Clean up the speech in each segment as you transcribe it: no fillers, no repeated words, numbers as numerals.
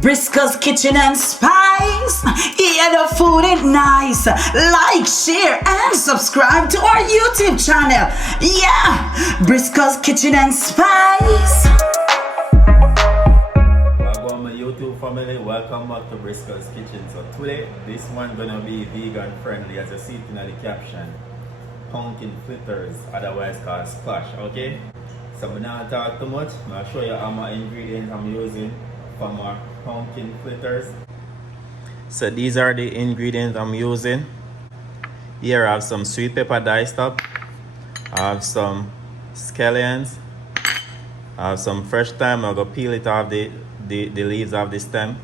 Briscoe's Kitchen and Spice. Yeah, the food is nice. Like, share, and subscribe to our YouTube channel. Yeah, Briscoe's Kitchen and Spice. Welcome my YouTube family. Welcome back to Briscoe's Kitchen. So today, this one gonna be vegan friendly, as you see it in the caption. Pumpkin fritters, otherwise called squash. Okay. So I'm not talk too much. I'll show you how my ingredients I'm using for my pumpkin fritters. So these are the ingredients I'm using. Here I have some sweet pepper diced up. I have some scallions. I have some fresh thyme. I'm gonna peel it off the leaves of the stem.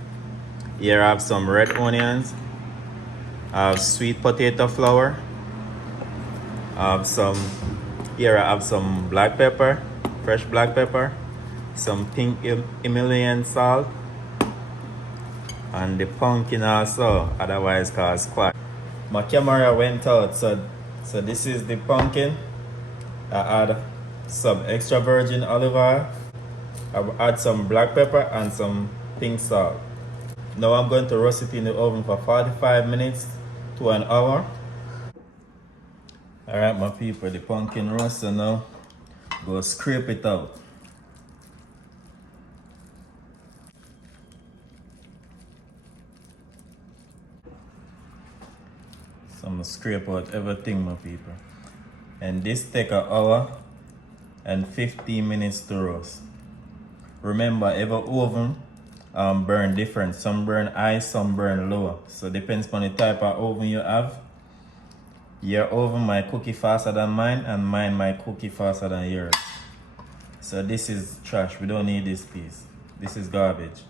Here I have some red onions. I have sweet potato flour. I have some black pepper, fresh black pepper, some pink Himalayan salt, and the pumpkin also, otherwise called squash. My camera went out, so this is the pumpkin. I add some extra virgin olive oil. I add some black pepper and some pink salt. Now I'm going to roast it in the oven for 45 minutes to an hour. Alright my people, the pumpkin roast, so now go scrape it out. So I'm gonna scrape out everything my people. And this take an hour and 15 minutes to roast. Remember, every oven burn different. Some burn high, some burn low. So depends on the type of oven you have. Your oven might cook it faster than mine, and mine might cook it faster than yours. So this is trash. We don't need this piece. This is garbage.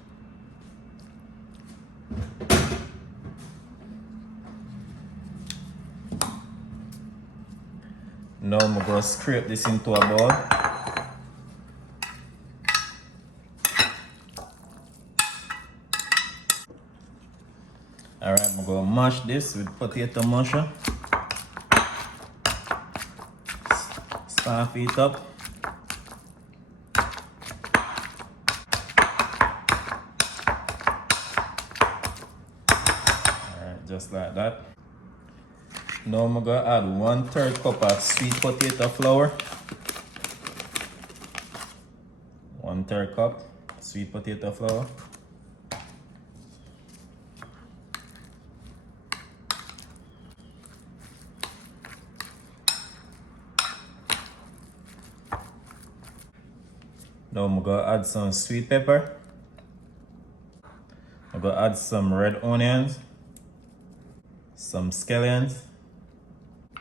Now I'm going to scrape this into a bowl. Alright, I'm going to mash this with potato masher. Staff it up. Alright, just like that. Now I'm going to add 1/3 cup of sweet potato flour. 1/3 cup sweet potato flour. Now I'm going to add some sweet pepper. I'm going to add some red onions, some scallions.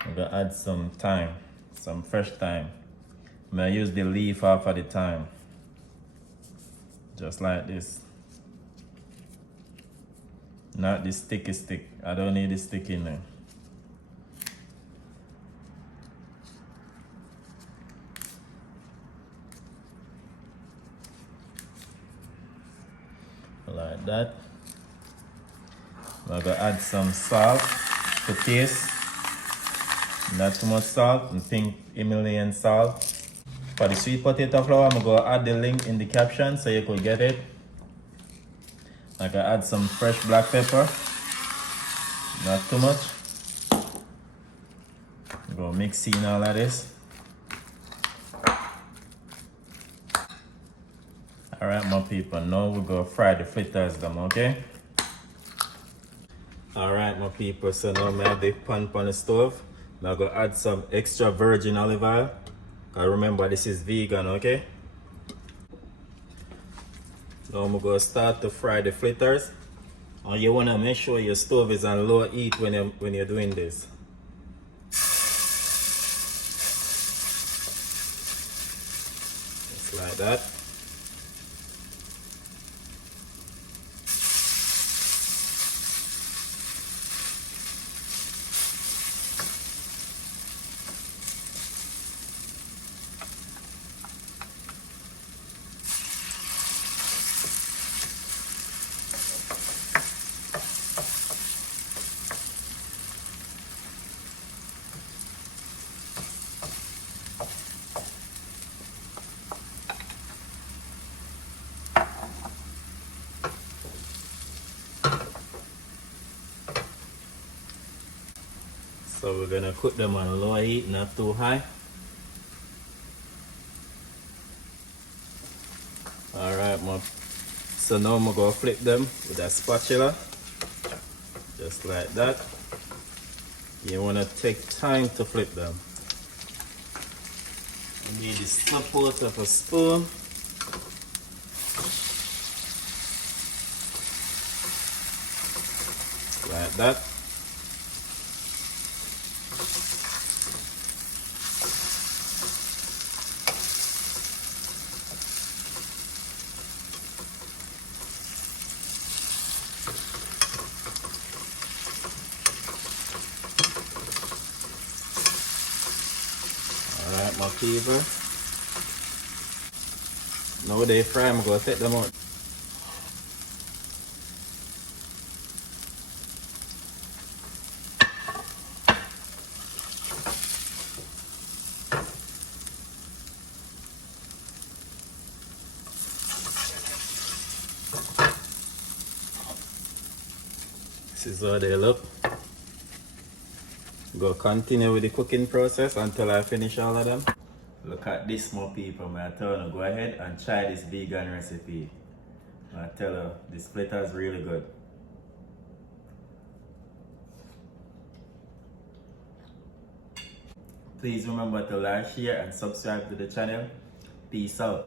I'm going to add some thyme, some fresh thyme. I'm going to use the leaf off of the thyme. Just like this. Not the sticky stick. I don't need the stick in there. Like that. I'm going to add some salt to taste. Not too much salt, and pink Himalayan salt. For the sweet potato flour, I'm going to add the link in the caption so you could get it. I'm going to add some fresh black pepper. Not too much. I'm going to mix in all of this. Alright my people, now we're going to fry the fritters them, okay? Alright my people, so now I have the pan on the stove. I'm going to add some extra virgin olive oil. Remember this is vegan, okay? Now I'm going to start to fry the fritters. And you want to make sure your stove is on low heat when you're doing this. Just like that. So we're gonna cook them on low heat, not too high. Alright, so now I'm gonna flip them with a spatula. Just like that. You wanna take time to flip them. You need the support of a spoon. Like that. Alright, my fever. Now they fry, I'm gonna take them out. This is how they look. Go continue with the cooking process until I finish all of them. Look at this, more people. I tell you, go ahead and try this vegan recipe. I tell you, this splitter is really good. Please remember to like, share and subscribe to the channel. Peace out.